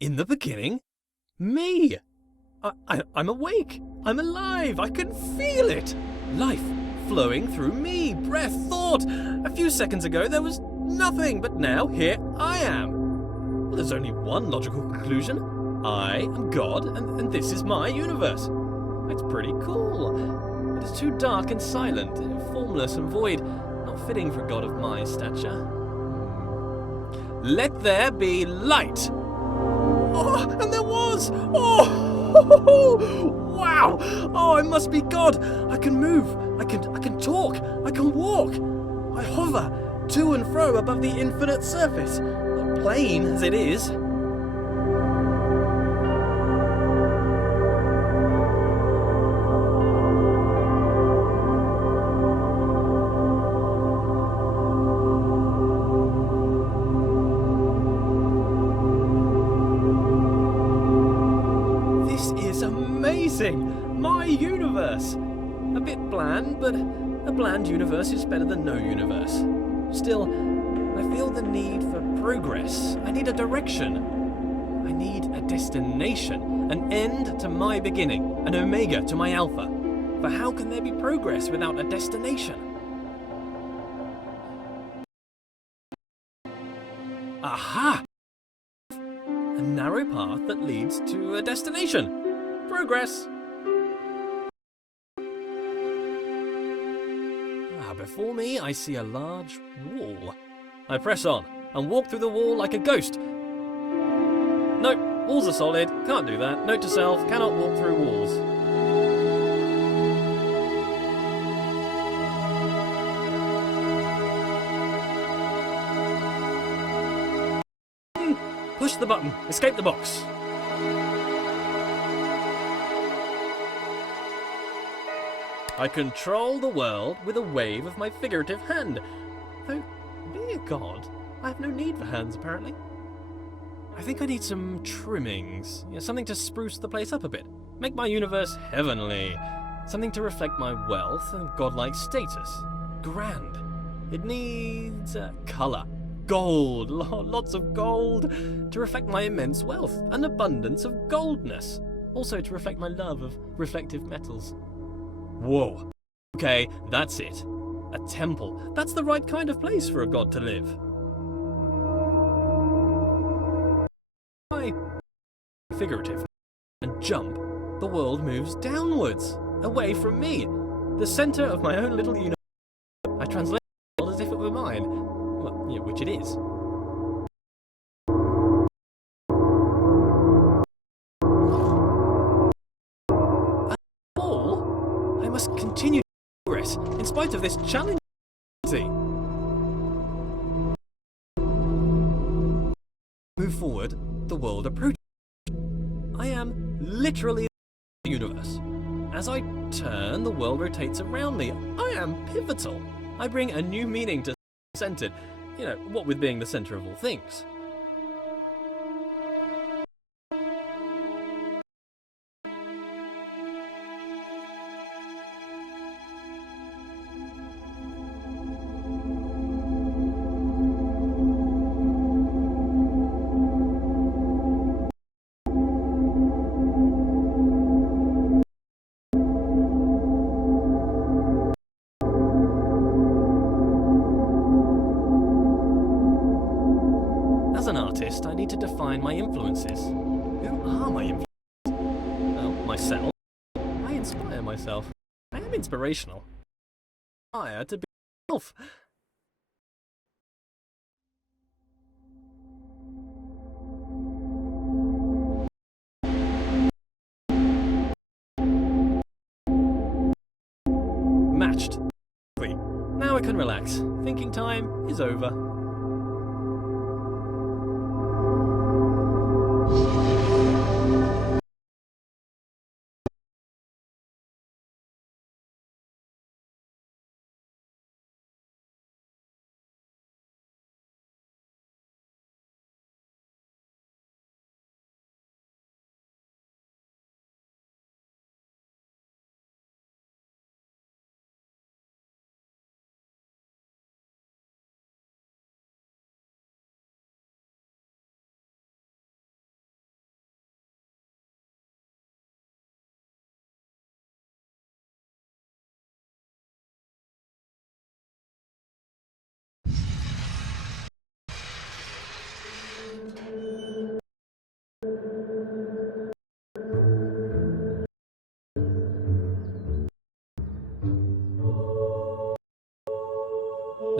In the beginning, me. I'm awake. I'm alive. I can feel it. Life flowing through me. Breath, thought. A few seconds ago there was nothing, but now here I am. Well, there's only one logical conclusion. I am God, and this is my universe. It's pretty cool. But it's too dark and silent, formless and void, not fitting for a god of my stature. Let there be light. Oh, and there was! Oh! Wow! Oh, I must be God! I can move, I can talk, I can walk. I hover to and fro above the infinite surface, plain as it is. Amazing! My universe! A bit bland, but a bland universe is better than no universe. Still, I feel the need for progress. I need a direction. I need a destination, an end to my beginning, an omega to my alpha. For how can there be progress without a destination? Aha! A narrow path that leads to a destination. Progress! Before me, I see a large wall. I press on and walk through the wall like a ghost. Nope, walls are solid, can't do that. Note to self, cannot walk through walls. Push the button, escape the box. I control the world with a wave of my figurative hand. Though, being a god, I have no need for hands, apparently. I think I need some trimmings. Something to spruce the place up a bit. Make my universe heavenly. Something to reflect my wealth and godlike status. Grand. It needs colour. Gold. Lots of gold. To reflect my immense wealth. An abundance of goldness. Also to reflect my love of reflective metals. Whoa. Okay, that's it. A temple. That's the right kind of place for a god to live. I figurative and jump. The world moves downwards, away from me, the centre of my own little universe. I translate the world as if it were mine. Well, yeah, which it is. I must continue progress in spite of this challenge. Move forward, the world approaches. I am literally the universe. As I turn, the world rotates around me. I am pivotal. I bring a new meaning to centered. What with being the center of all things. As an artist, I need to define my influences. Who are my influences? Well, myself. I inspire myself. I am inspirational. I aspire to be myself. Matched. Now I can relax. Thinking time is over.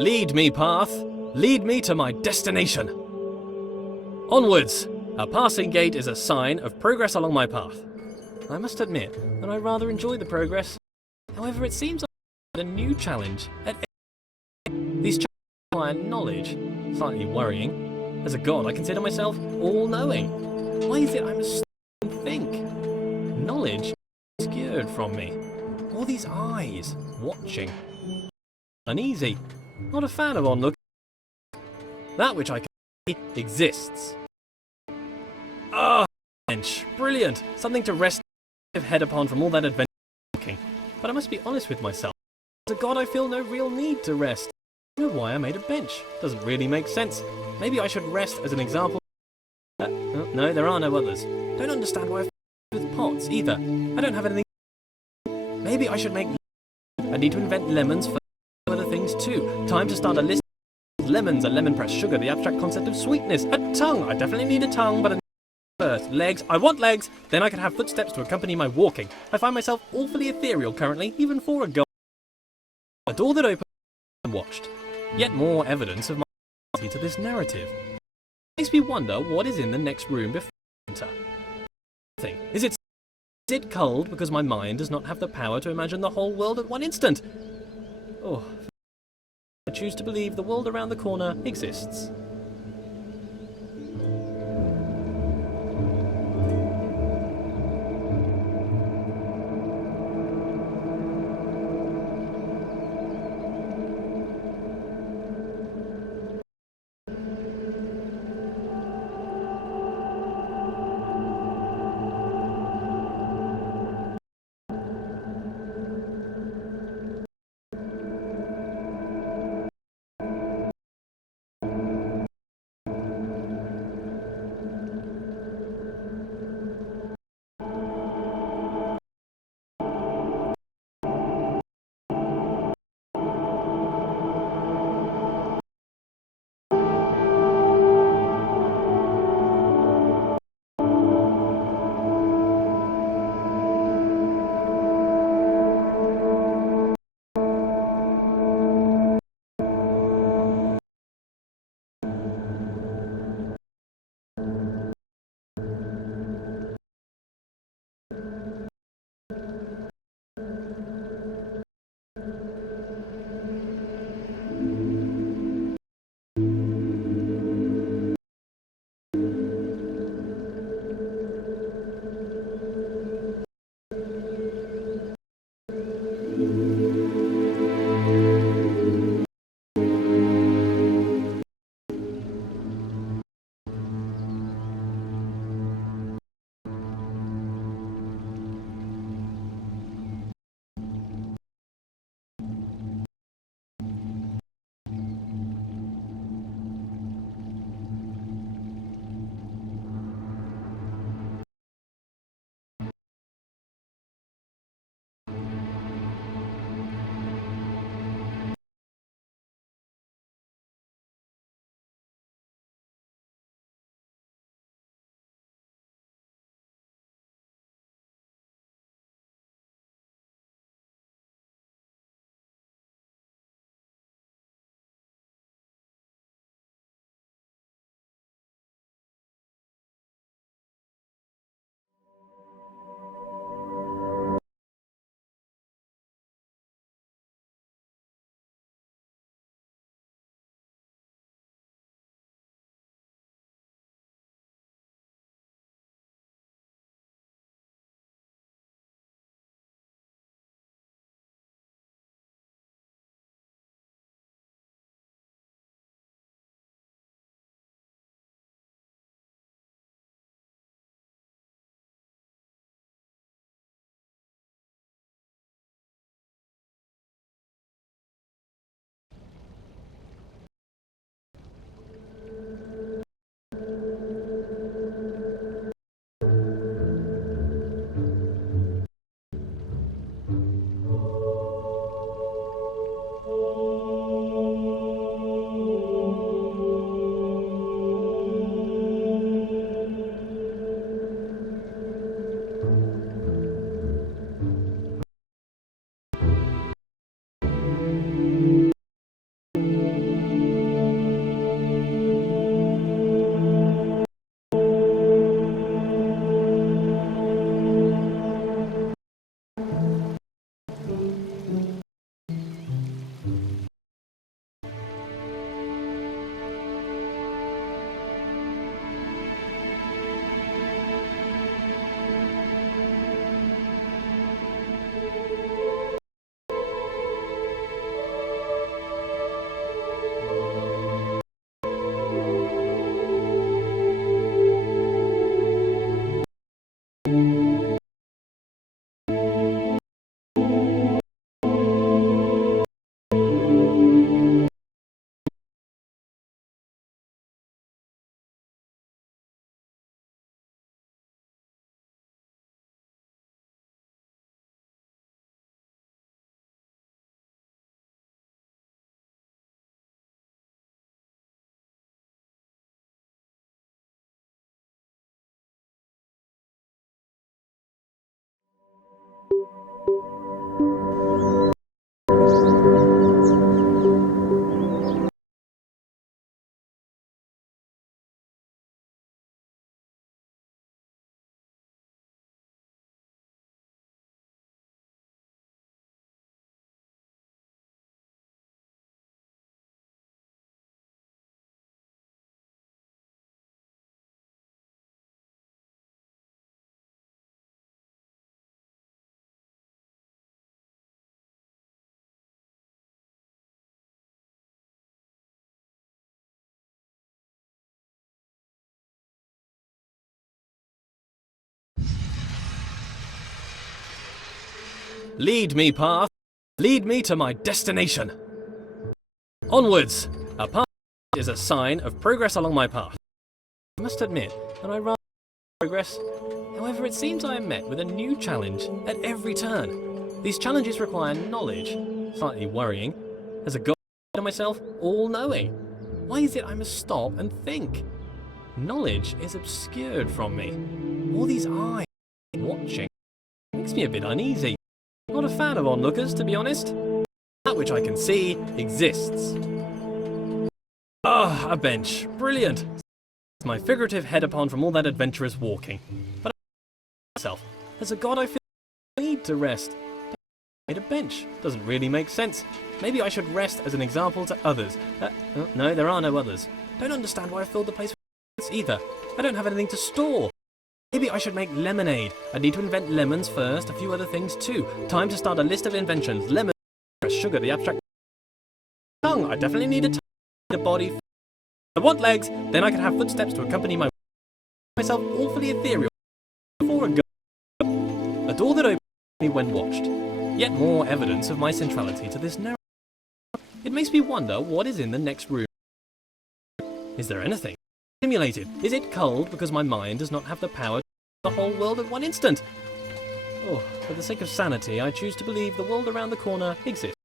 Lead me, path. Lead me to my destination. Onwards. A passing gate is a sign of progress along my path. I must admit that I rather enjoy the progress. However, it seems a new challenge at these challenges require knowledge. Slightly worrying. As a god, I consider myself all-knowing. Why is it I must stop and think? Knowledge is obscured from me. All these eyes watching. Uneasy. Not a fan of onlooking. That which I can see exists. Ah, bench. Brilliant. Something to rest my head upon from all that adventure walking. But I must be honest with myself. As a god, I feel no real need to rest. I don't know why I made a bench. Doesn't really make sense. Maybe I should rest as an example. No, there are no others. Don't understand why I've with pots either. I don't have anything. Maybe I should make. I need to invent lemons for other things too. Time to start a list. Lemons, a lemon pressed sugar, the abstract concept of sweetness, a tongue. I definitely need a tongue, but first, legs. I want legs. Then I can have footsteps to accompany my walking. I find myself awfully ethereal currently, even for a god. A door that opened and watched. Yet more evidence of my loyalty to this narrative. Makes me wonder what is in the next room before I enter. Is it cold because my mind does not have the power to imagine the whole world at one instant? Oh, I choose to believe the world around the corner exists. Lead me, path. Lead me to my destination. Onwards. A path is a sign of progress along my path. I must admit that I rather progress. However, it seems I am met with a new challenge at every turn. These challenges require knowledge. Slightly worrying. As a god of myself, all-knowing. Why is it I must stop and think? Knowledge is obscured from me. All these eyes watching makes me a bit uneasy. Not a fan of onlookers, to be honest. That which I can see exists. Ah, a bench. Brilliant. My figurative head upon from all that adventurous walking. But myself, as a god I feel I need to rest. Made a bench. Doesn't really make sense. Maybe I should rest as an example to others. No, there are no others. Don't understand why I filled the place with either. I don't have anything to store. Maybe I should make lemonade. I need to invent lemons first, a few other things too. Time to start a list of inventions. Lemon, sugar, the abstract tongue. I definitely need a tongue, a body. I want legs, then I can have footsteps to accompany myself awfully ethereal before a go. A door that opened me when watched. Yet more evidence of my centrality to this narrow. It makes me wonder what is in the next room. Is there anything? Stimulated. Is it cold because my mind does not have the power to the whole world at one instant? Oh, for the sake of sanity, I choose to believe the world around the corner exists.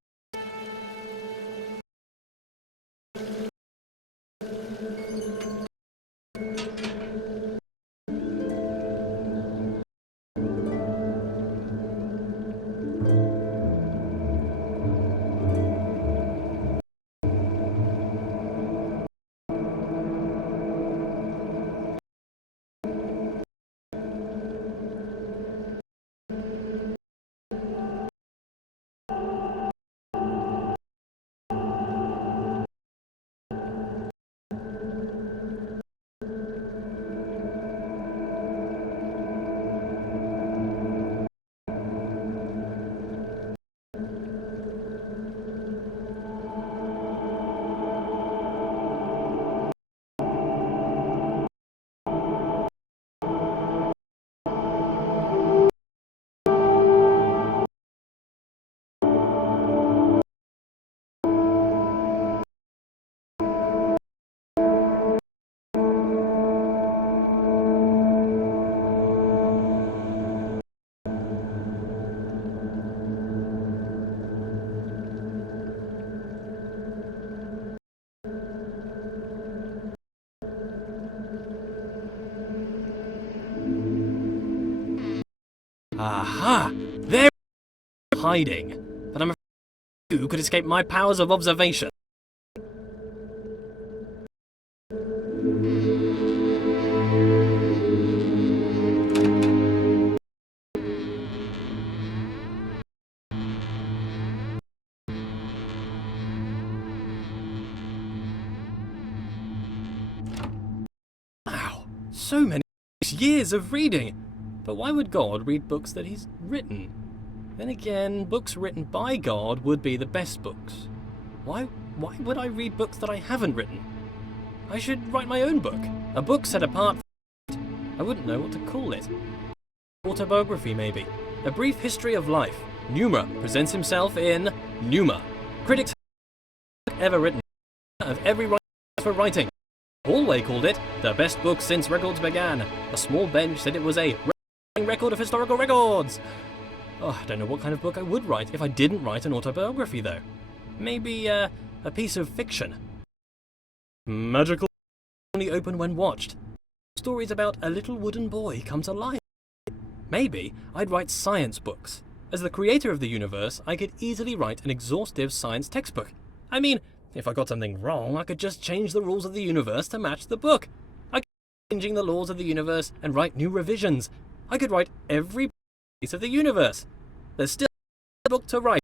Aha! There hiding. But I'm afraid you could escape my powers of observation. Wow, so many years of reading. But why would God read books that he's written? Then again, books written by God would be the best books. Why would I read books that I haven't written? I should write my own book. A book set apart from I wouldn't know what to call it. Autobiography, maybe. A brief history of life. Pneuma presents himself in Pneuma. Critics have ever written of every writer for writing. Hallway called it the best book since records began. A small bench said it was a record of historical records. Oh, I don't know what kind of book I would write if I didn't write an autobiography, though. Maybe a piece of fiction. Magical only open when watched. Stories about a little wooden boy come to life. Maybe I'd write science books. As the creator of the universe, I could easily write an exhaustive science textbook. I mean, if I got something wrong, I could just change the rules of the universe to match the book. I could keep changing the laws of the universe and write new revisions. I could write every piece of the universe. There's still a book to write.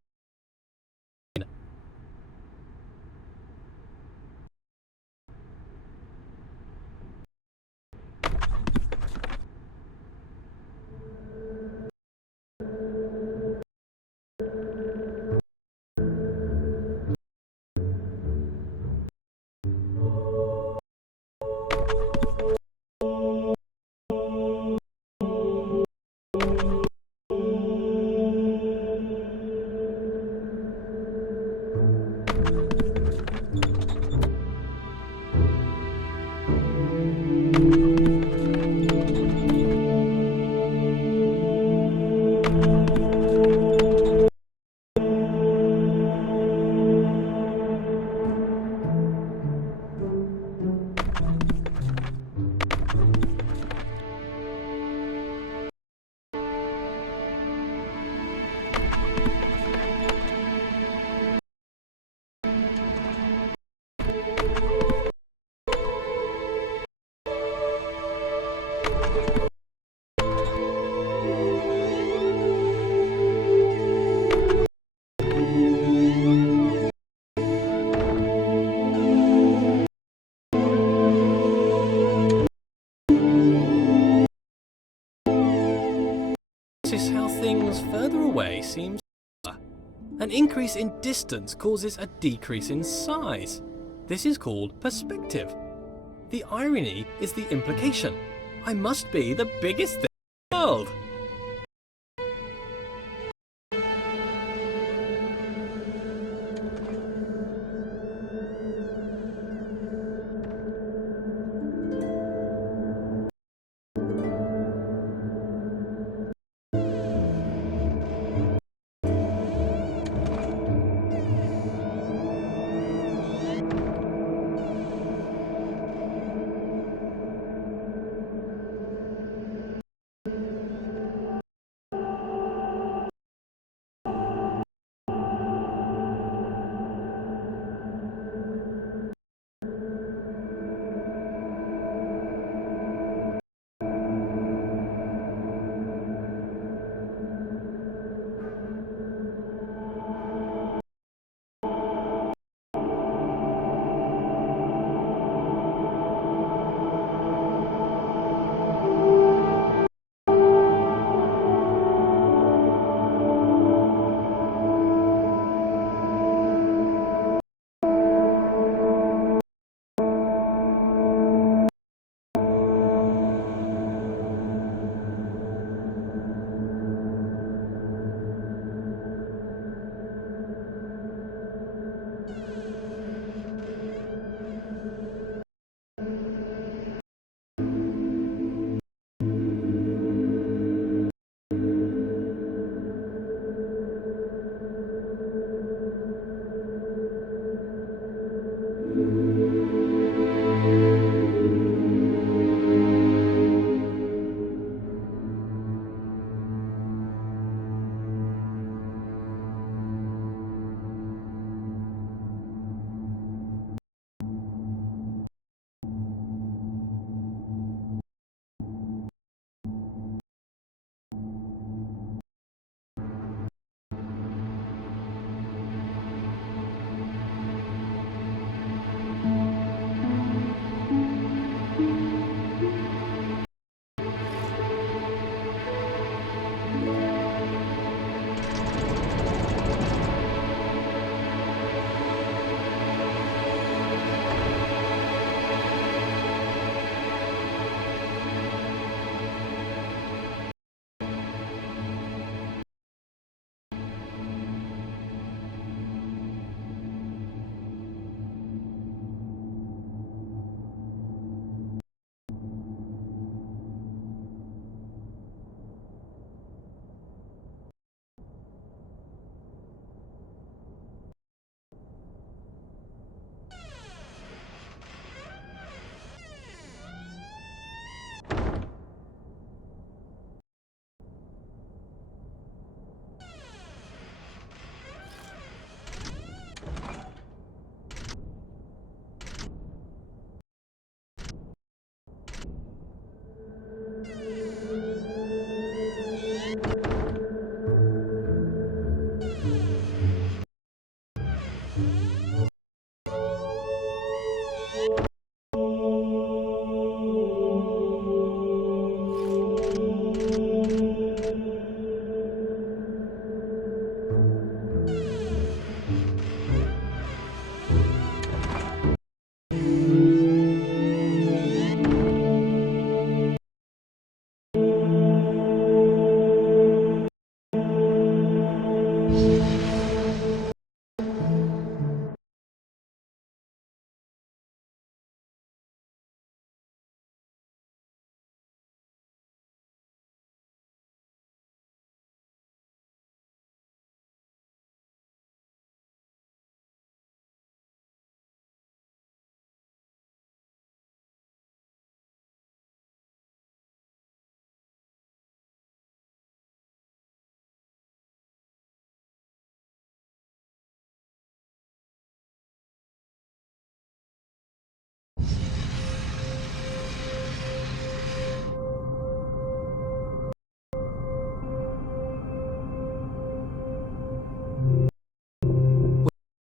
further away seems smaller. An increase in distance causes a decrease in size. This is called perspective. The irony is the implication. I must be the biggest thing in the world.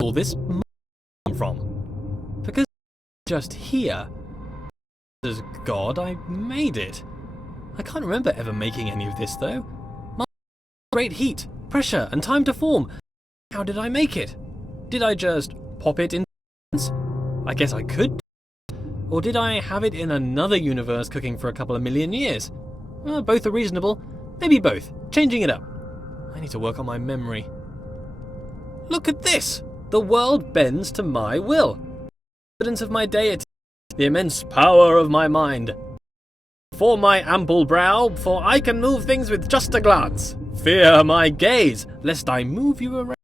All this come from? Because just here, as God, I made it. I can't remember ever making any of this though. My great heat, pressure, and time to form. How did I make it? Did I just pop it in? I guess I could. Or did I have it in another universe cooking for a couple of million years? Well, both are reasonable. Maybe both. Changing it up. I need to work on my memory. Look at this! The world bends to my will. Evidence of my deity. The immense power of my mind. For my ample brow, for I can move things with just a glance. Fear my gaze, lest I move you around.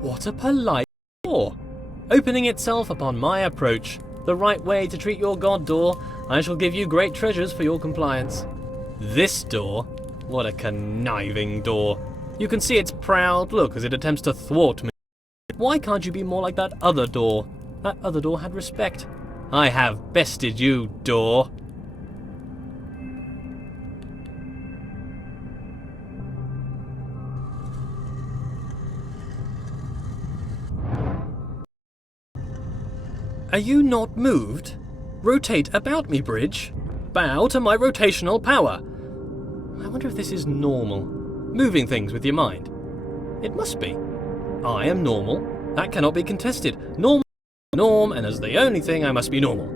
What a polite door! Opening itself upon my approach. The right way to treat your god, door. I shall give you great treasures for your compliance. This door? What a conniving door. You can see its proud look as it attempts to thwart me. Why can't you be more like that other door? That other door had respect. I have bested you, door. Are you not moved? Rotate about me, bridge. Bow to my rotational power. I wonder if this is normal. Moving things with your mind. It must be. I am normal. That cannot be contested. Norm, and as the only thing, I must be normal.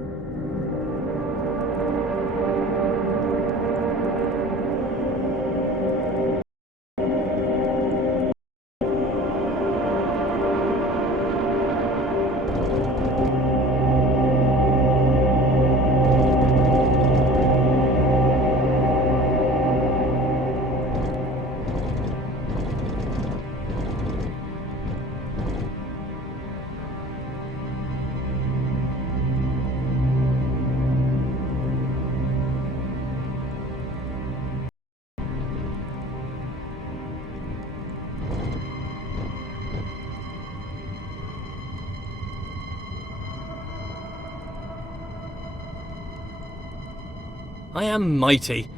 I am mighty.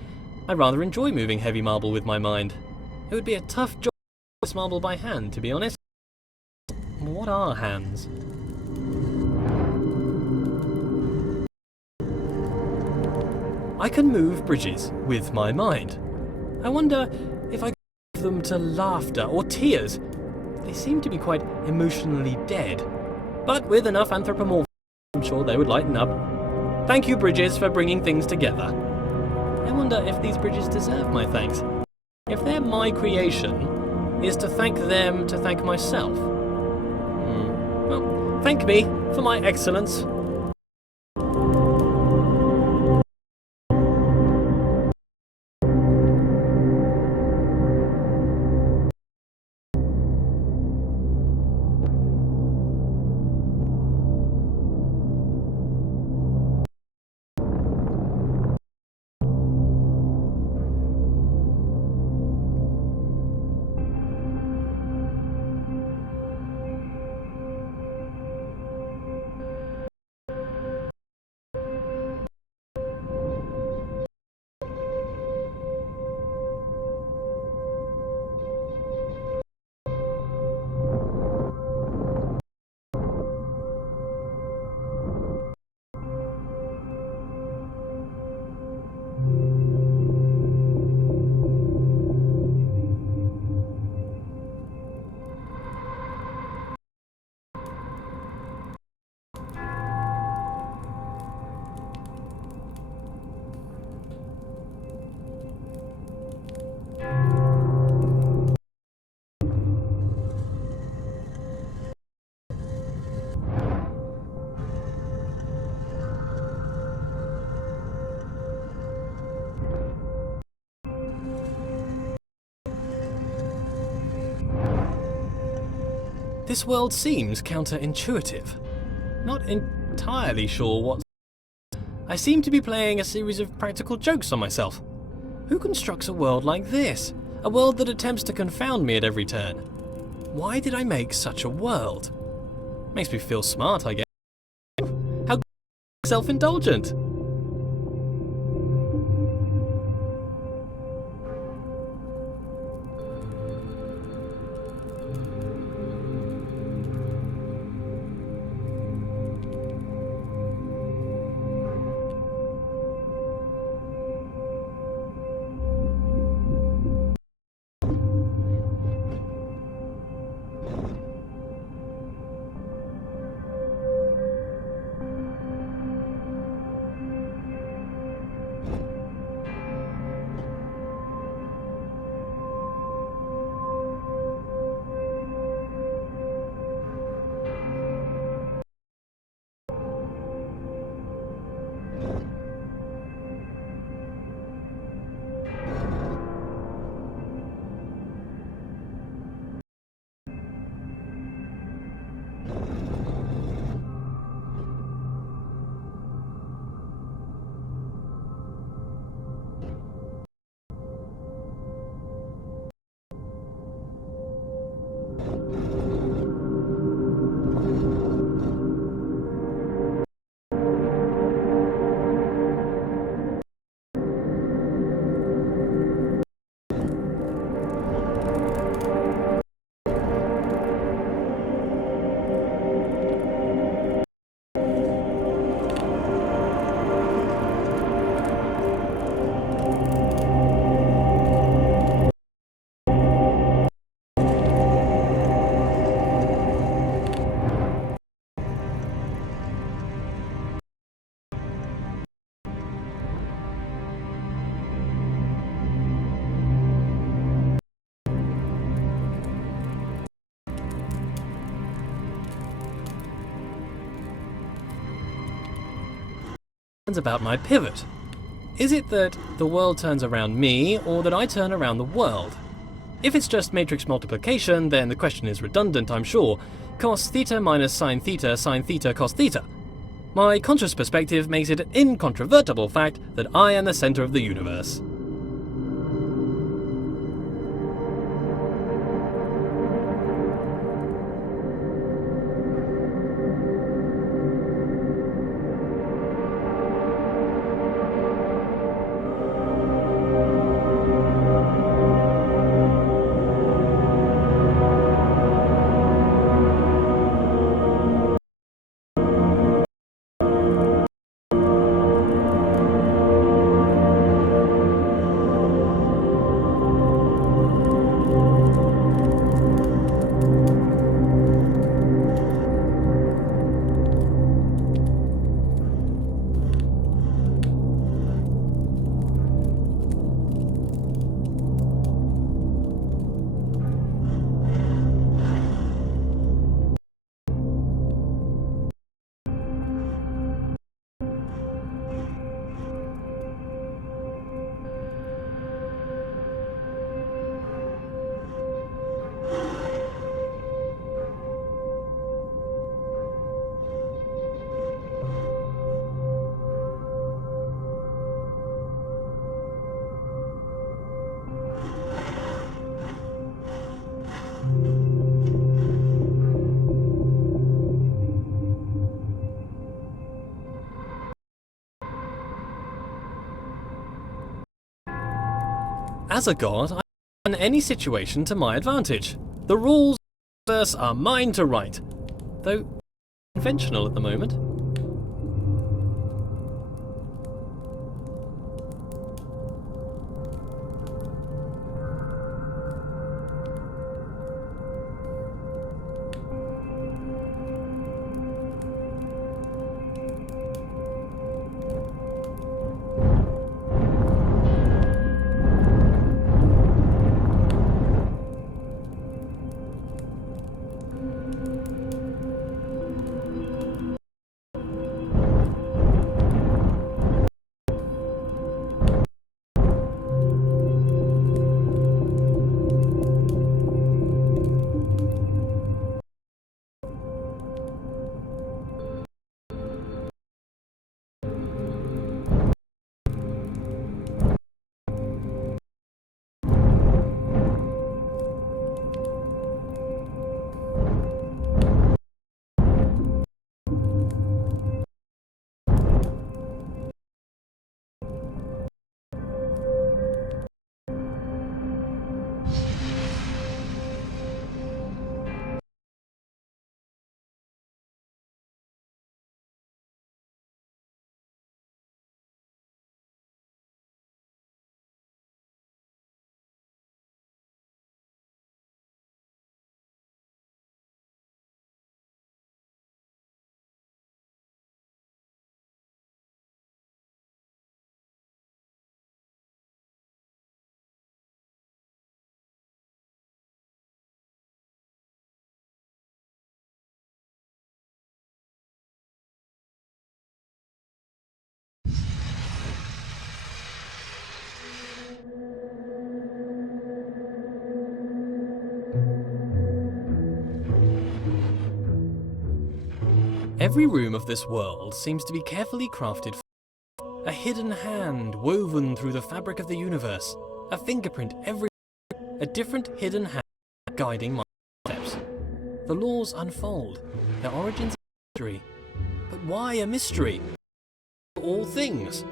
I rather enjoy moving heavy marble with my mind. It would be a tough job to move this marble by hand, to be honest. What are hands? I can move bridges with my mind. I wonder if I could move them to laughter or tears. They seem to be quite emotionally dead. But with enough anthropomorphism, I'm sure they would lighten up. Thank you, bridges, for bringing things together. I wonder if these bridges deserve my thanks. If they're my creation, is to thank them to thank myself? Well, thank me for my excellence. This world seems counterintuitive. Not entirely sure what. I seem to be playing a series of practical jokes on myself. Who constructs a world like this? A world that attempts to confound me at every turn. Why did I make such a world? Makes me feel smart, I guess. How self-indulgent. About my pivot. Is it that the world turns around me, or that I turn around the world? If it's just matrix multiplication, then the question is redundant, I'm sure. Cos theta minus sine theta cos theta. My conscious perspective makes it an incontrovertible fact that I am the center of the universe. As a god, I can turn any situation to my advantage. The rules of the universe are mine to write, though conventional at the moment. Every room of this world seems to be carefully crafted. A hidden hand woven through the fabric of the universe. A fingerprint every... A different hidden hand guiding my steps. The laws unfold. Their origins are a mystery. But why a mystery? All things.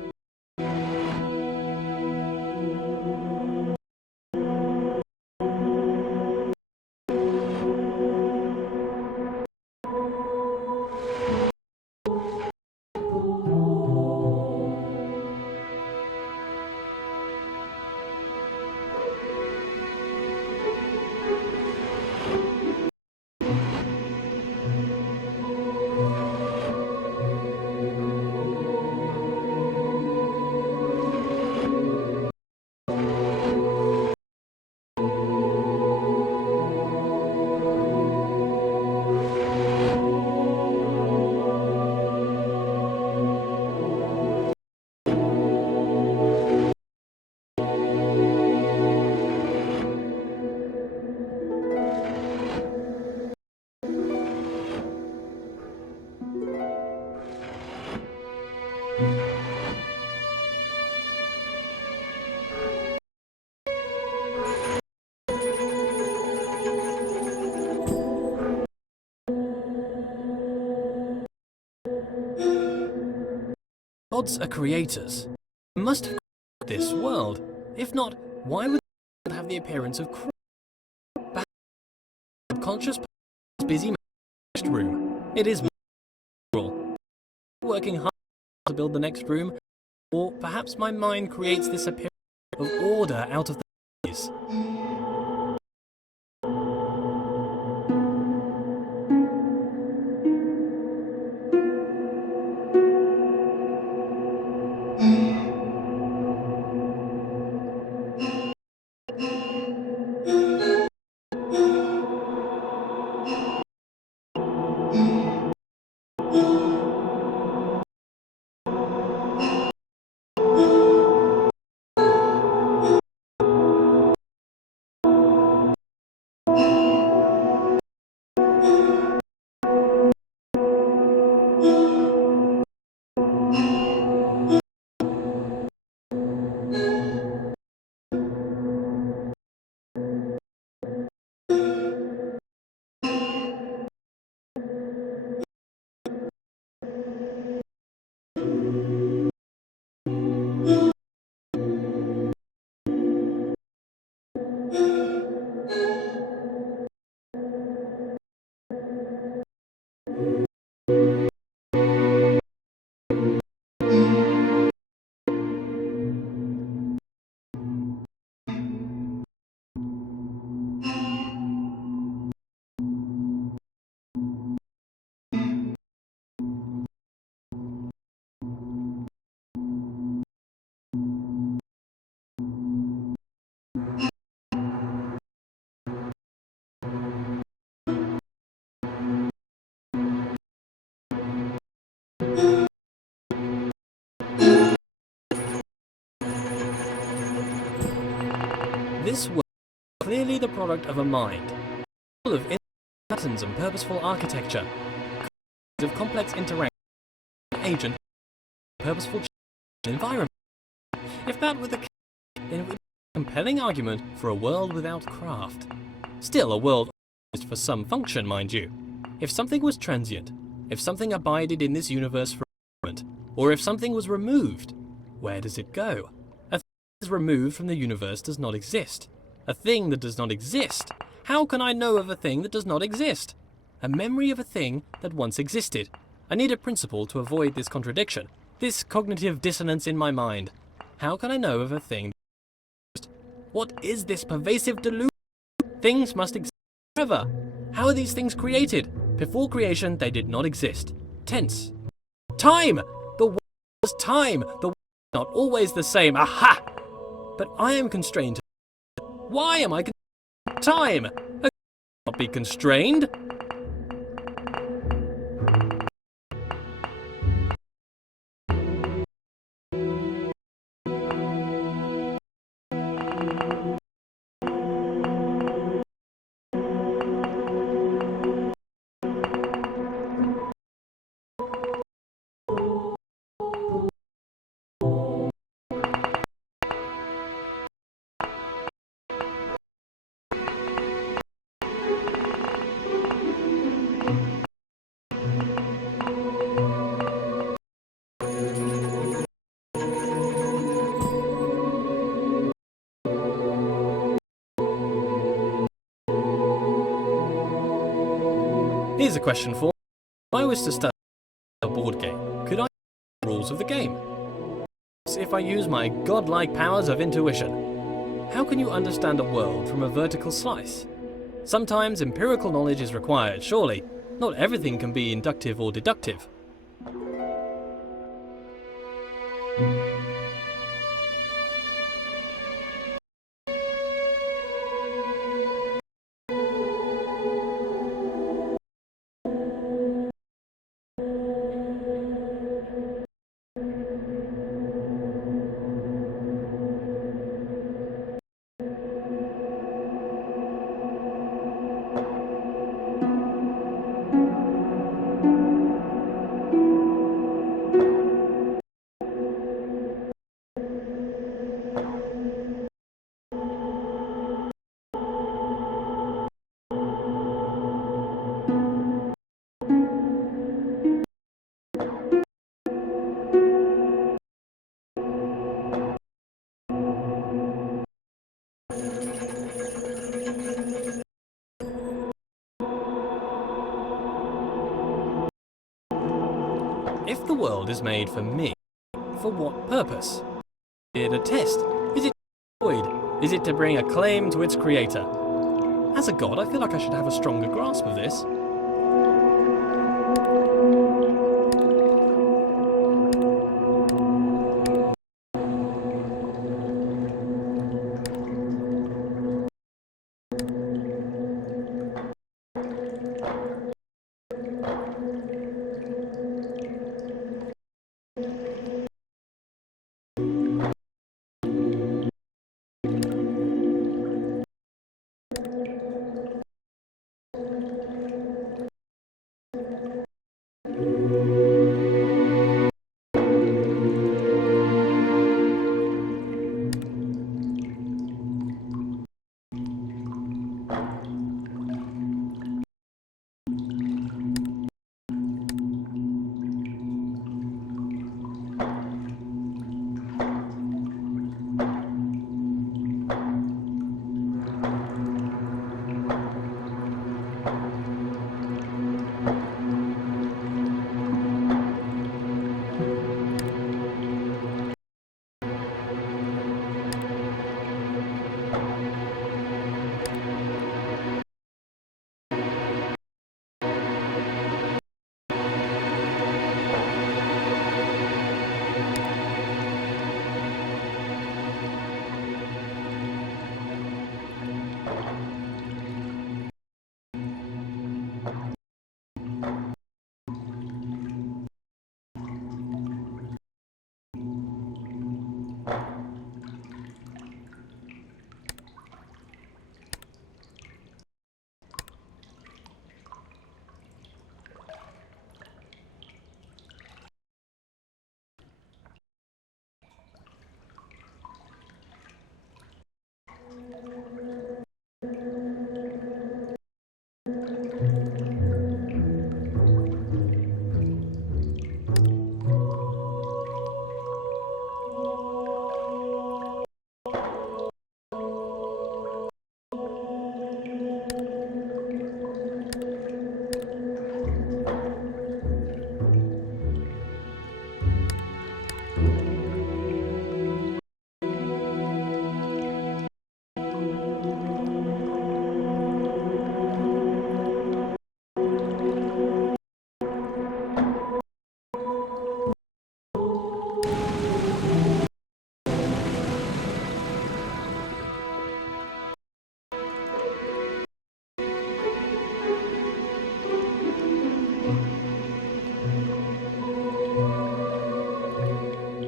Gods are creators. They must have created this world. If not, why would they have the appearance of perhaps the subconscious busy next room? It is working hard to build the next room, or perhaps my mind creates this appearance of order out of the noise. This world is clearly the product of a mind, full of patterns and purposeful architecture, of complex interaction, agent, purposeful environment. If that were the case, then it would be a compelling argument for a world without craft. Still, a world organized for some function, mind you. If something was transient, if something abided in this universe for a moment, or if something was removed, where does it go? A thing that is removed from the universe does not exist. A thing that does not exist. How can I know of a thing that does not exist? A memory of a thing that once existed. I need a principle to avoid this contradiction, this cognitive dissonance in my mind. How can I know of a thing that exists? What is this pervasive delusion? Things must exist forever. How are these things created? Before creation, they did not exist. Tense. Time! The world was time. The world is not always the same. Aha! But I am constrained to... Why am I constrained to time? I cannot be constrained. Here's a question for you. If I was to study a board game, could I know the rules of the game? If I use my godlike powers of intuition, how can you understand a world from a vertical slice? Sometimes empirical knowledge is required, surely. Not everything can be inductive or deductive. If the world is made for me, for what purpose? Is it a test? Is it void? Is it to bring acclaim to its creator? As a god, I feel like I should have a stronger grasp of this.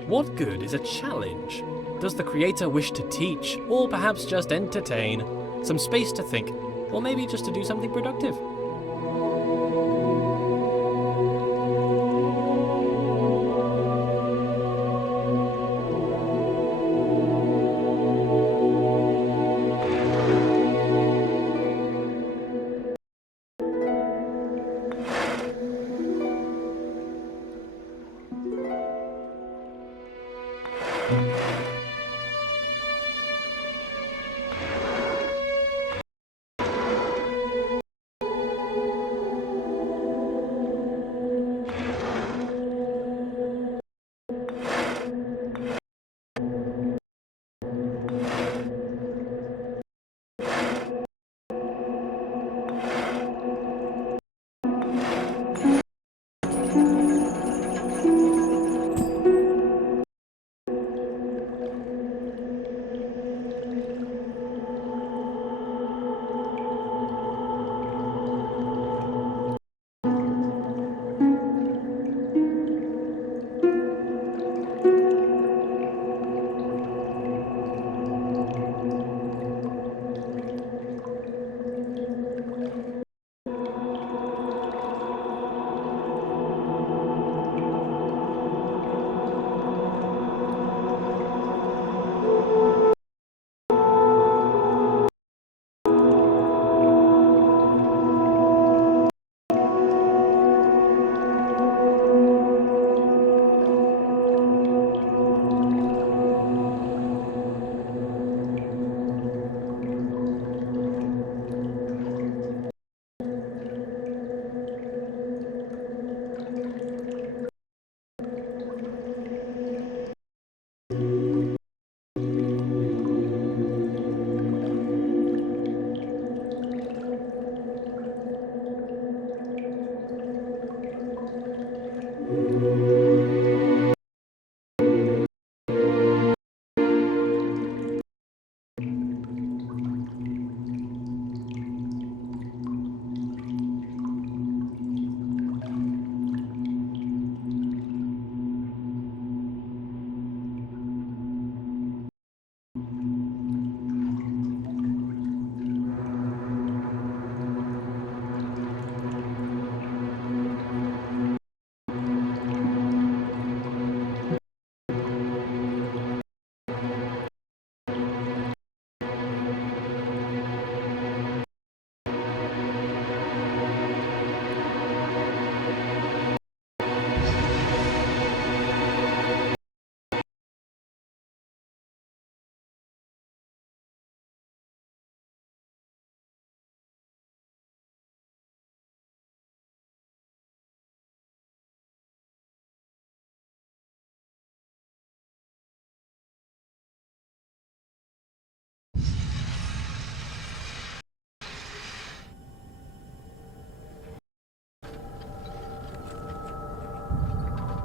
What good is a challenge? Does the creator wish to teach, or perhaps just entertain? Some space to think, or maybe just to do something productive?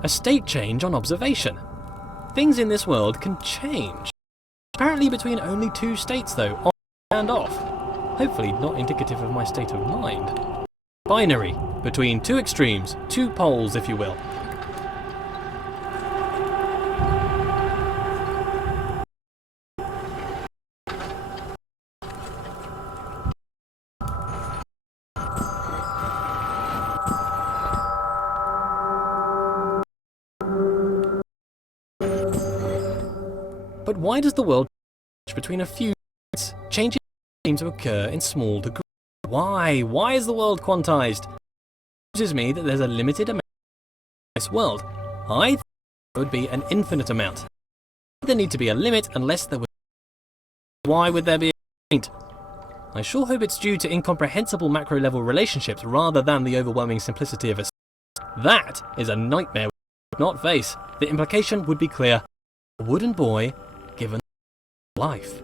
A state change on observation. Things in this world can change. Apparently between only 2 states though, on and off. Hopefully not indicative of my state of mind. Binary, between 2 extremes, 2 poles if you will. But why does the world change between a few states? Changes seem to occur in small degrees. Why? Why is the world quantized? It confuses me that there's a limited amount in this world. I think there would be an infinite amount. There need to be a limit unless there was. Why would there be a point? I sure hope it's due to incomprehensible macro-level relationships rather than the overwhelming simplicity of a state. That is a nightmare we could not face. The implication would be clear. A wooden boy given life.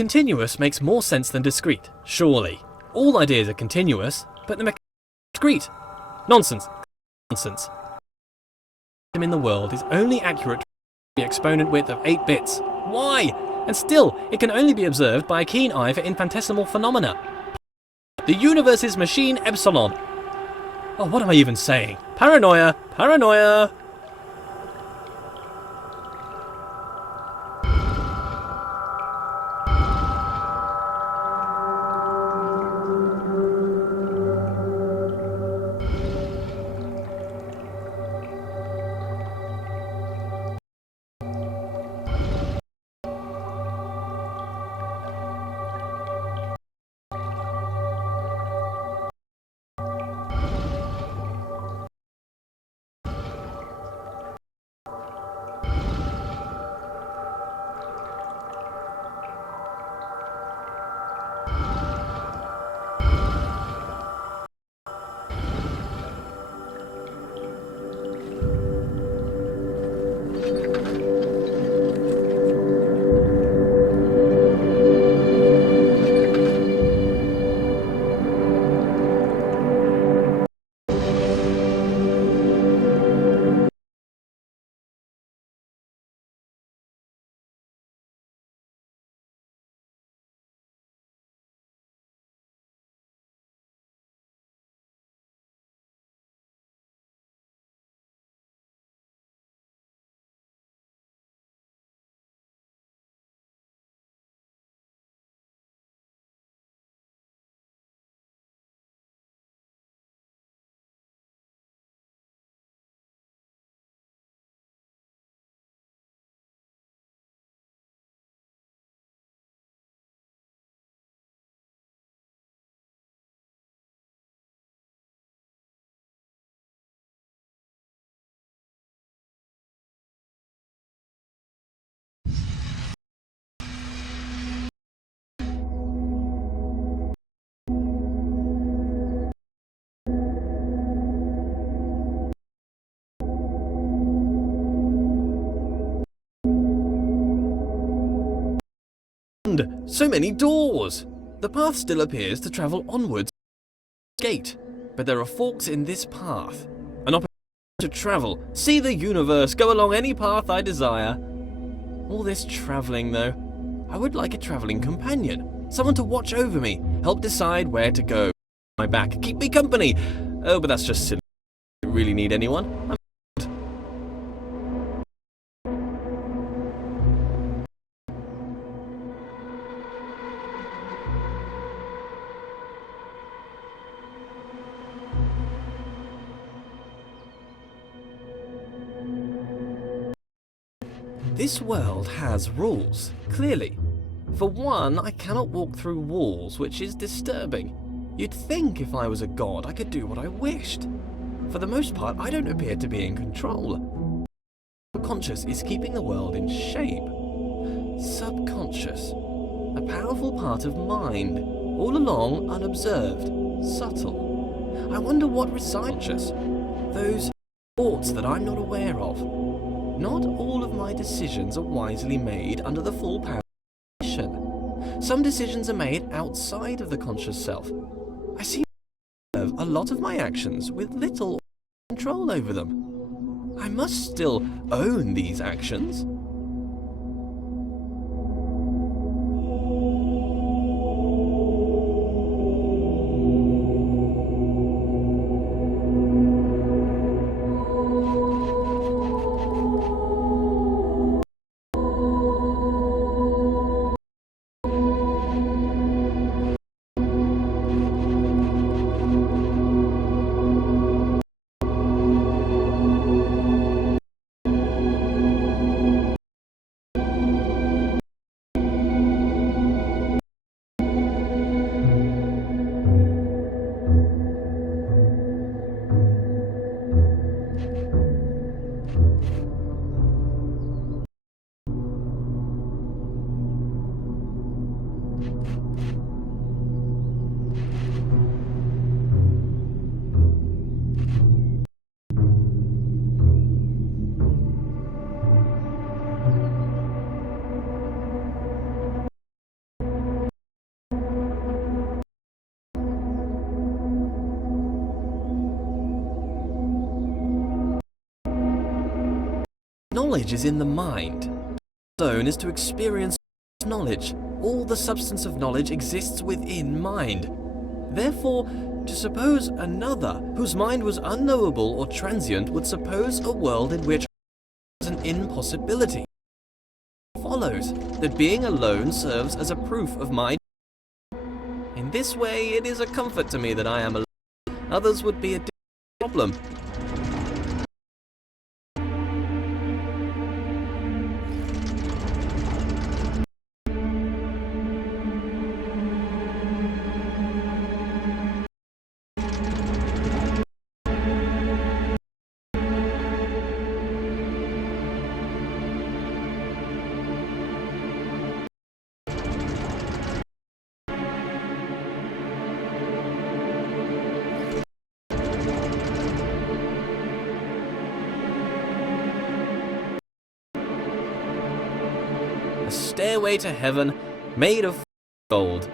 Continuous makes more sense than discrete, surely. All ideas are continuous, but the discrete. Nonsense. Nonsense. In the world is only accurate to the exponent width of 8 bits. Why? And still, it can only be observed by a keen eye for infinitesimal phenomena. The universe's machine epsilon. Oh, what am I even saying? Paranoia! Paranoia! And so many doors! The path still appears to travel onwards gate, but there are forks in this path. An opportunity to travel, see the universe, go along any path I desire. All this travelling though, I would like a travelling companion, someone to watch over me, help decide where to go. My back, keep me company. Oh, but that's just silly. I don't really need anyone. This world has rules, clearly. For one, I cannot walk through walls, which is disturbing. You'd think if I was a god, I could do what I wished. For the most part, I don't appear to be in control. Subconscious is keeping the world in shape. Subconscious. A powerful part of mind, all along unobserved, subtle. I wonder what resides. Those thoughts that I'm not aware of. Not all of my decisions are wisely made under the full power of cognition. Some decisions are made outside of the conscious self. I seem to observe a lot of my actions with little control over them. I must still own these actions. Knowledge is in the mind. Alone is to experience knowledge. All the substance of knowledge exists within mind. Therefore, to suppose another whose mind was unknowable or transient would suppose a world in which is an impossibility. It follows that being alone serves as a proof of my. In this way, it is a comfort to me that I am alone. Others would be a problem. A stairway to heaven made of gold.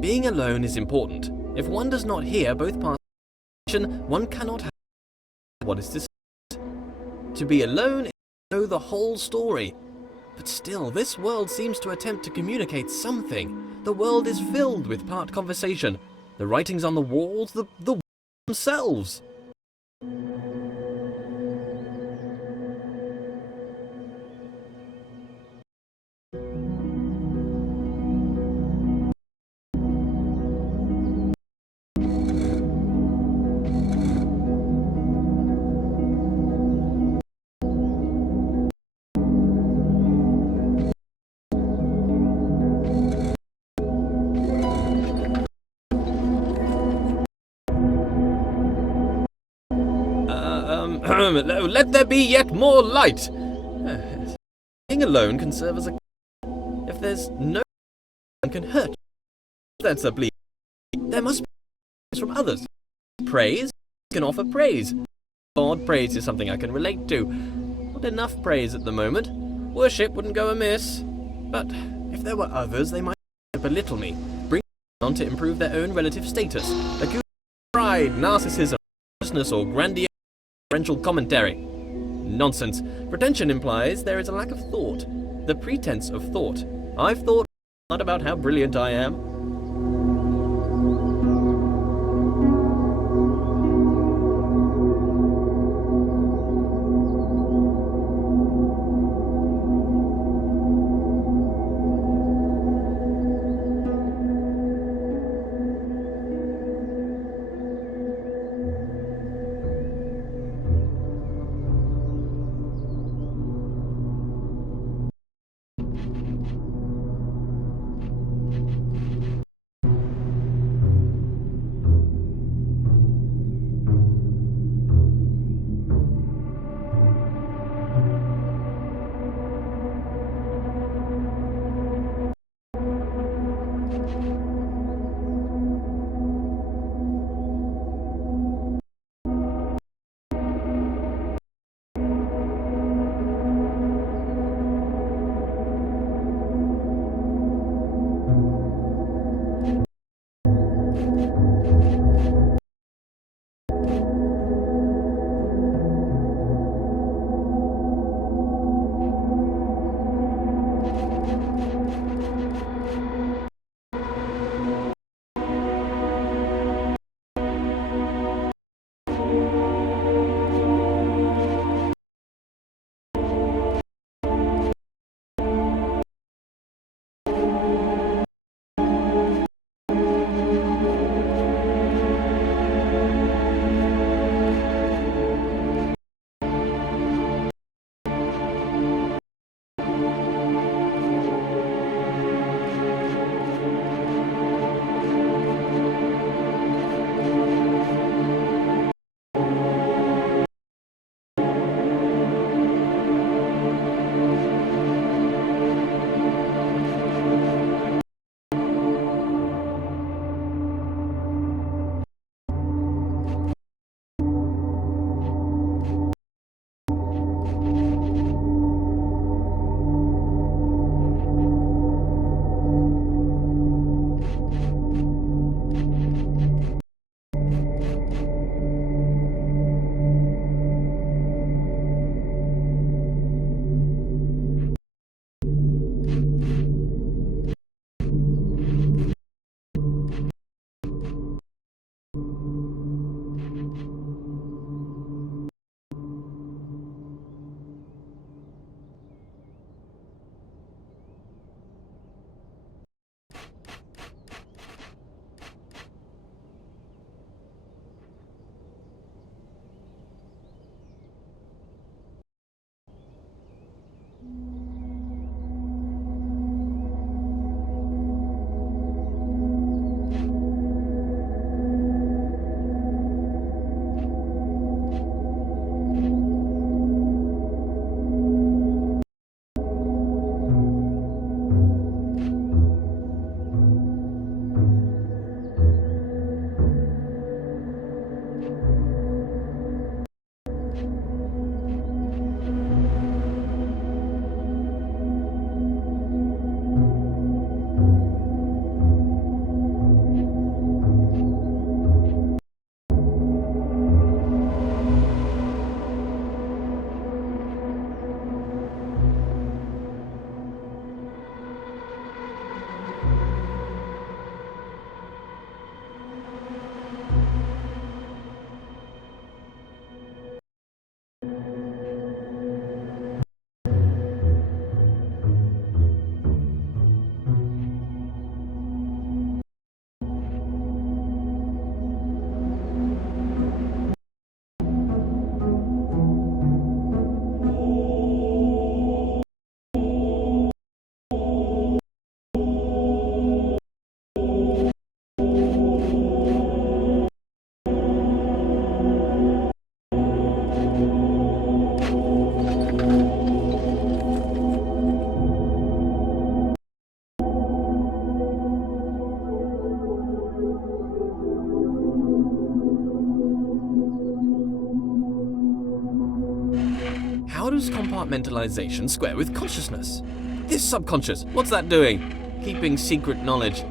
Being alone is important. If one does not hear both parts of the conversation, one cannot have what is discussed. To be alone is to know the whole story. But still, this world seems to attempt to communicate something. The world is filled with part conversation. The writings on the walls, the walls themselves. Let there be yet more light. Being alone can serve as a. If there's no one can hurt. That's a bleed. There must be praise from others. Praise can offer praise. God, praise is something I can relate to. Not enough praise at the moment. Worship wouldn't go amiss. But if there were others, they might belittle me, bring me down to improve their own relative status, accuse pride, narcissism, righteousness, or grandiose commentary. Nonsense. Pretension implies there is a lack of thought. The pretense of thought. I've thought not about how brilliant I am. suppose compartmentalization square with consciousness. This subconscious, what's that doing? Keeping secret knowledge.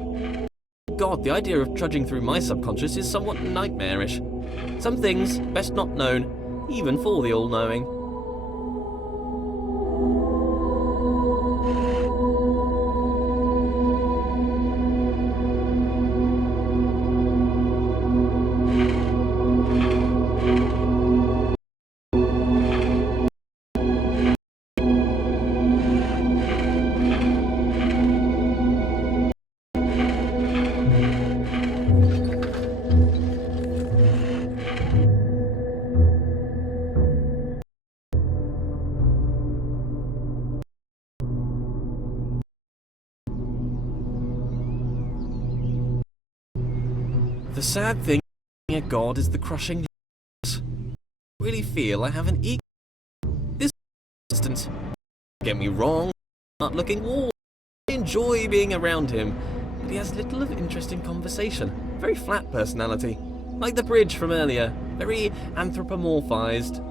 God, the idea of trudging through my subconscious is somewhat nightmarish. Some things best not known, even for the all-knowing. The sad thing being a god is the crushing loss. I really feel I have an ego. This instance, get me wrong, not looking warm. I enjoy being around him, but he has little of interesting conversation. Very flat personality, like the bridge from earlier, very anthropomorphized.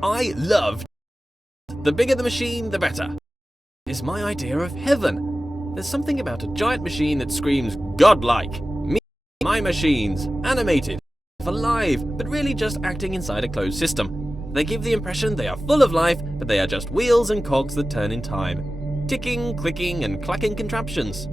I love. The bigger the machine, the better. Is my idea of heaven. There's something about a giant machine that screams godlike. Me, my machines, animated, alive, but really just acting inside a closed system. They give the impression they are full of life, but they are just wheels and cogs that turn in time. Ticking, clicking, and clacking contraptions.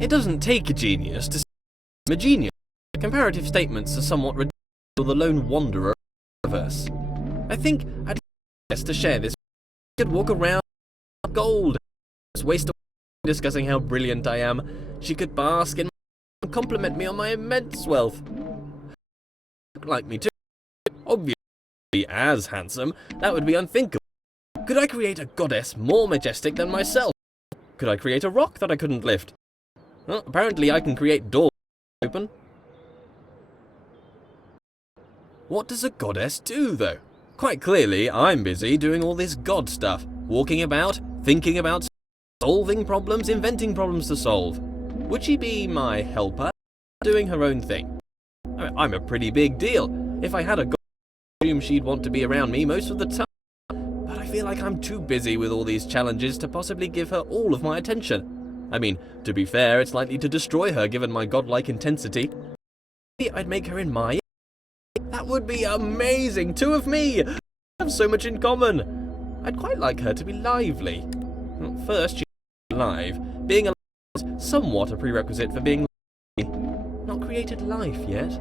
It doesn't take a genius to say I'm a genius. Comparative statements are somewhat ridiculous for the lone wanderer of the universe. I think I'd like to share this. I could walk around with gold. Just waste away discussing how brilliant I am. She could bask in and compliment me on my immense wealth. Like me too. Obviously, as handsome, that would be unthinkable. Could I create a goddess more majestic than myself? Could I create a rock that I couldn't lift? Well, apparently I can create doors open. What does a goddess do, though? Quite clearly, I'm busy doing all this god stuff. Walking about, thinking about, solving problems, inventing problems to solve. Would she be my helper, doing her own thing? I'm a pretty big deal. If I had a goddess, I assume she'd want to be around me most of the time. But I feel like I'm too busy with all these challenges to possibly give her all of my attention. I mean, to be fair, it's likely to destroy her given my godlike intensity. Maybe I'd make her in my... That would be amazing! Two of me! We have so much in common! I'd quite like her to be lively. Well, first, she's alive. Being alive is somewhat a prerequisite for being lively. Not created life yet.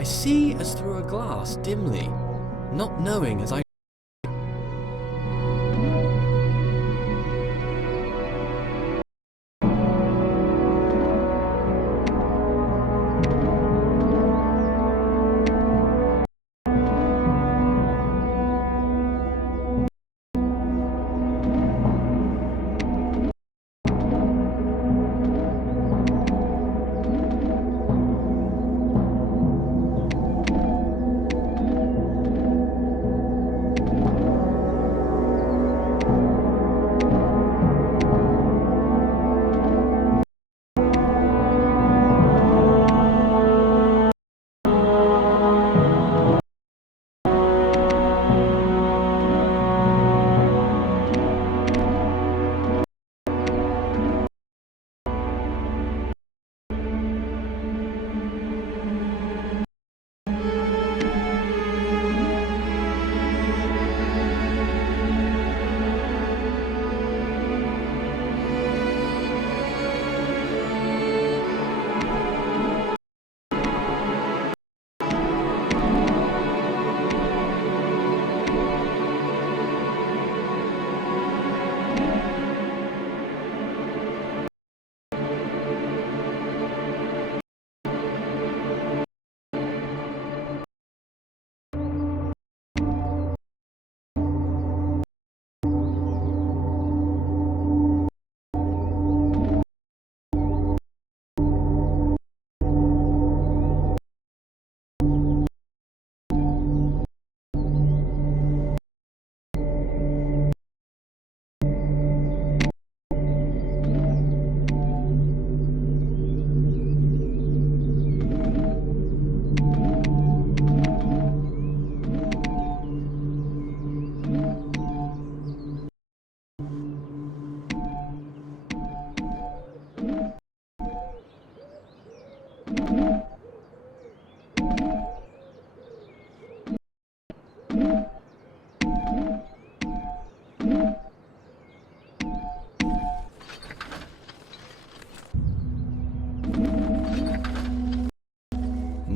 I see as through a glass dimly, not knowing as I...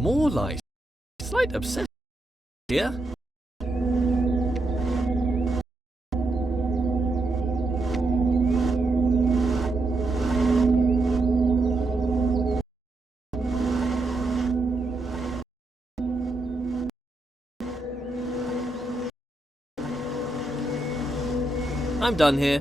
more light. Slight obsession here. I'm done here.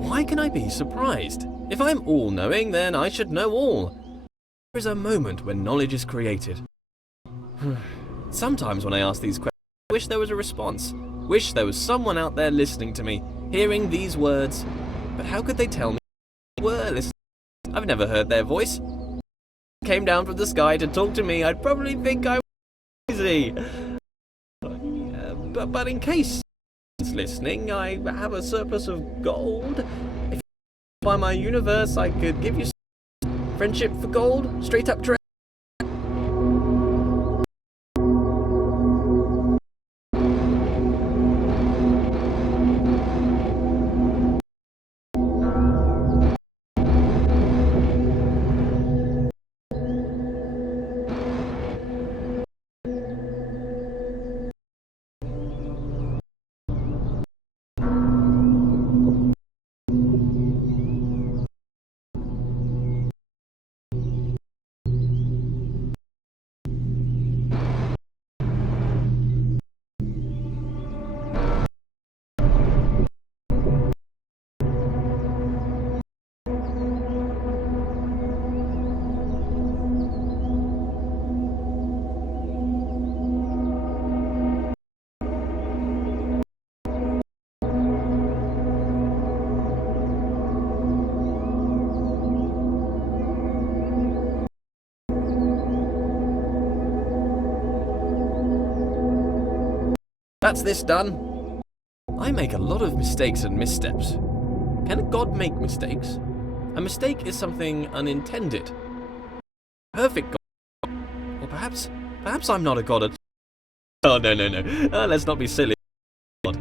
Why can I be surprised? If I'm all-knowing, then I should know all. There is a moment when knowledge is created. Sometimes when I ask these questions, I wish there was a response. Wish there was someone out there listening to me, hearing these words. But how could they tell me they were listening? I've never heard their voice. If they came down from the sky to talk to me, I'd probably think I was crazy. But in case listening, I have a surplus of gold. If you buy my universe, I could give you some friendship for gold, straight up direct. That's this done. I make a lot of mistakes and missteps. Can a god make mistakes? A mistake is something unintended. Perfect god. Or perhaps I'm not a god at all. Oh, no. Let's not be silly. God.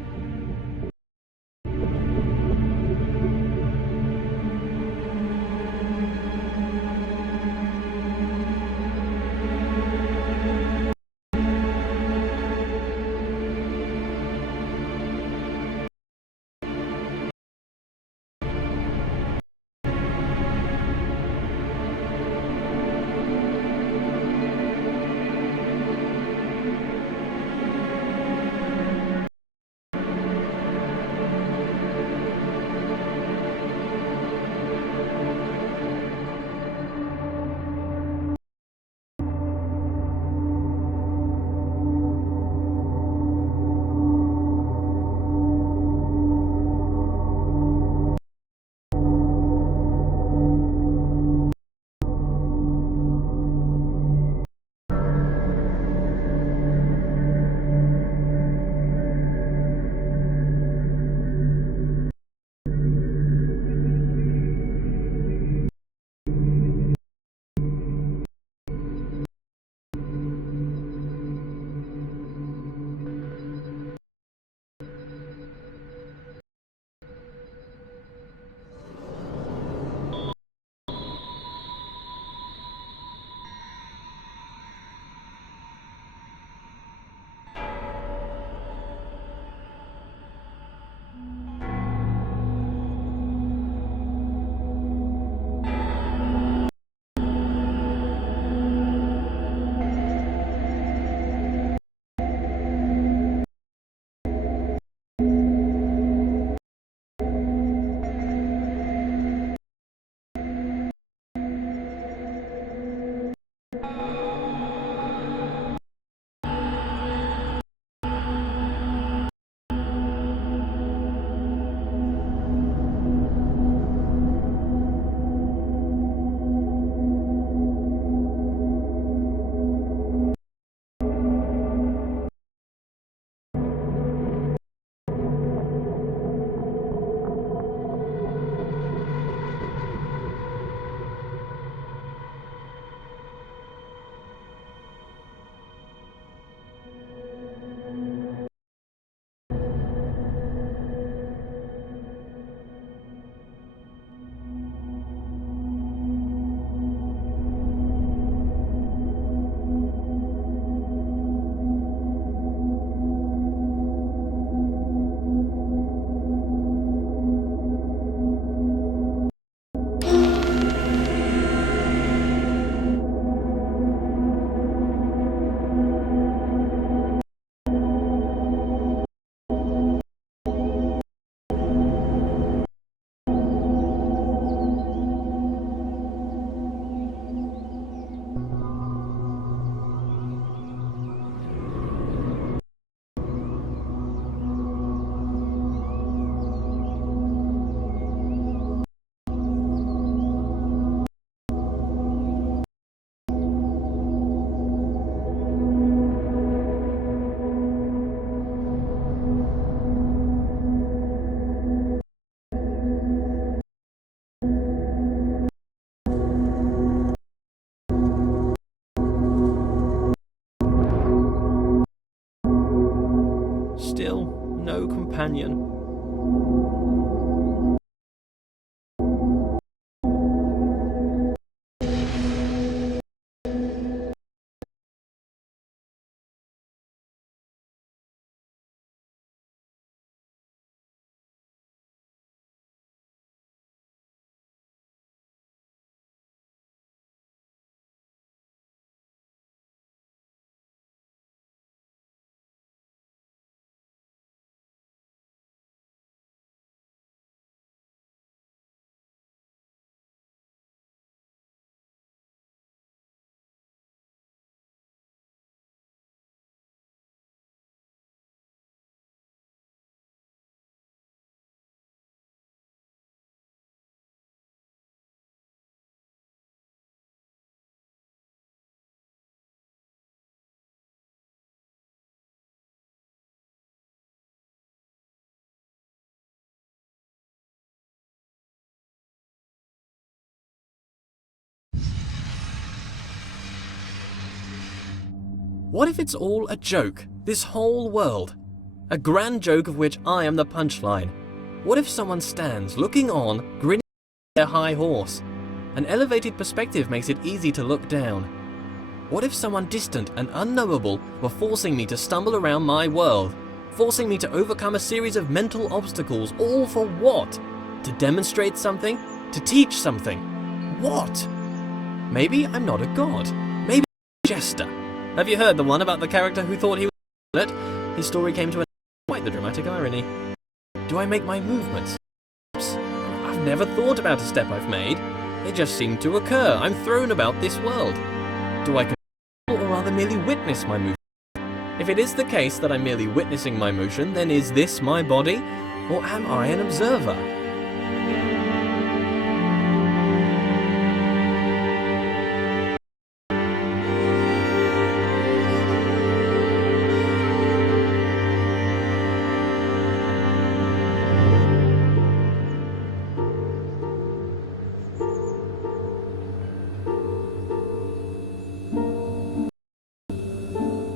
no companion. What if it's all a joke, this whole world? A grand joke of which I am the punchline. What if someone stands, looking on, grinning their high horse? An elevated perspective makes it easy to look down. What if someone distant and unknowable were forcing me to stumble around my world? Forcing me to overcome a series of mental obstacles, all for what? To demonstrate something? To teach something? What? Maybe I'm not a god. Maybe I'm a jester. Have you heard the one about the character who thought he was it? His story came to an end. Quite the dramatic irony. Do I make my movements? I've never thought about a step I've made. They just seem to occur. I'm thrown about this world. Do I control or rather merely witness my movement? If it is the case that I'm merely witnessing my motion, then is this my body? Or am I an observer?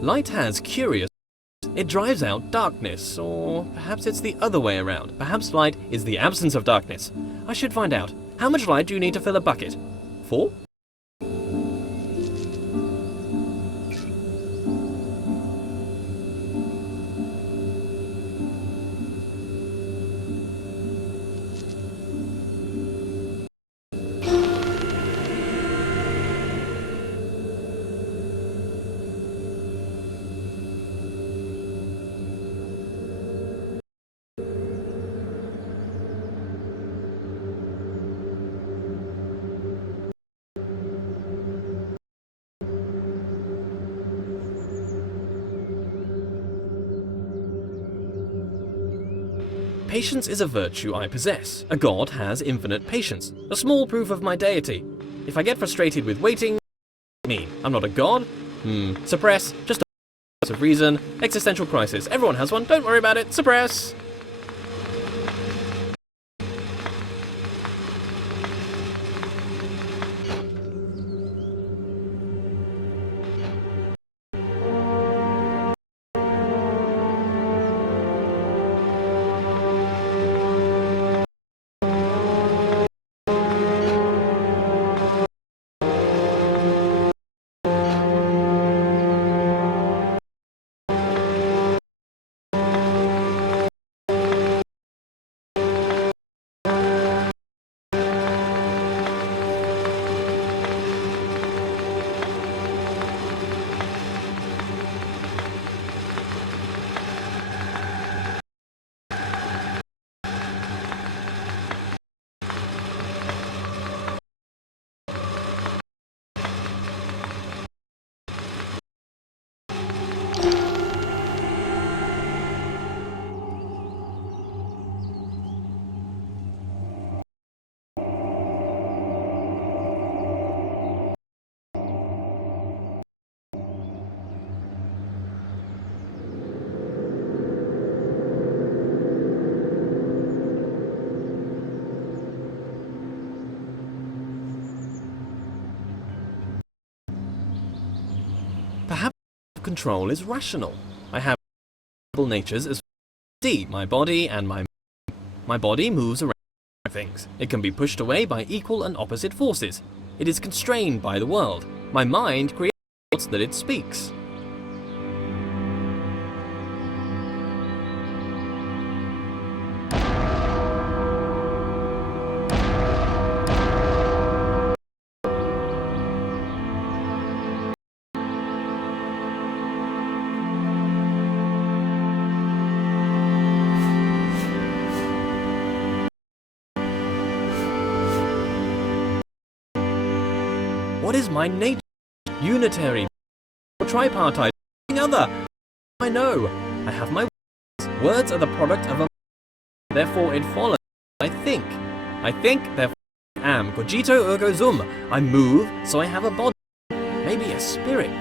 Light has curious. It drives out darkness, or perhaps it's the other way around. Perhaps light is the absence of darkness. I should find out. How much light do you need to fill a bucket? 4? Patience is a virtue I possess. A god has infinite patience. A small proof of my deity. If I get frustrated with waiting, me. I'm not a god. Suppress. Just a of reason. Existential crisis. Everyone has one. Don't worry about it. Suppress. Perhaps control is rational. I have natures as See, my body and my body moves around things. It can be pushed away by equal and opposite forces. It is constrained by the world. My mind creates thoughts that it speaks. What is my nature? Unitary or tripartite? Nothing other. I know. I have my words. Words are the product of a. Therefore, it follows. I think. I think. Therefore, I am. Cogito ergo sum. I move, so I have a body. Maybe a spirit.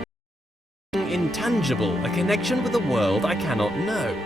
Intangible. A connection with the world I cannot know.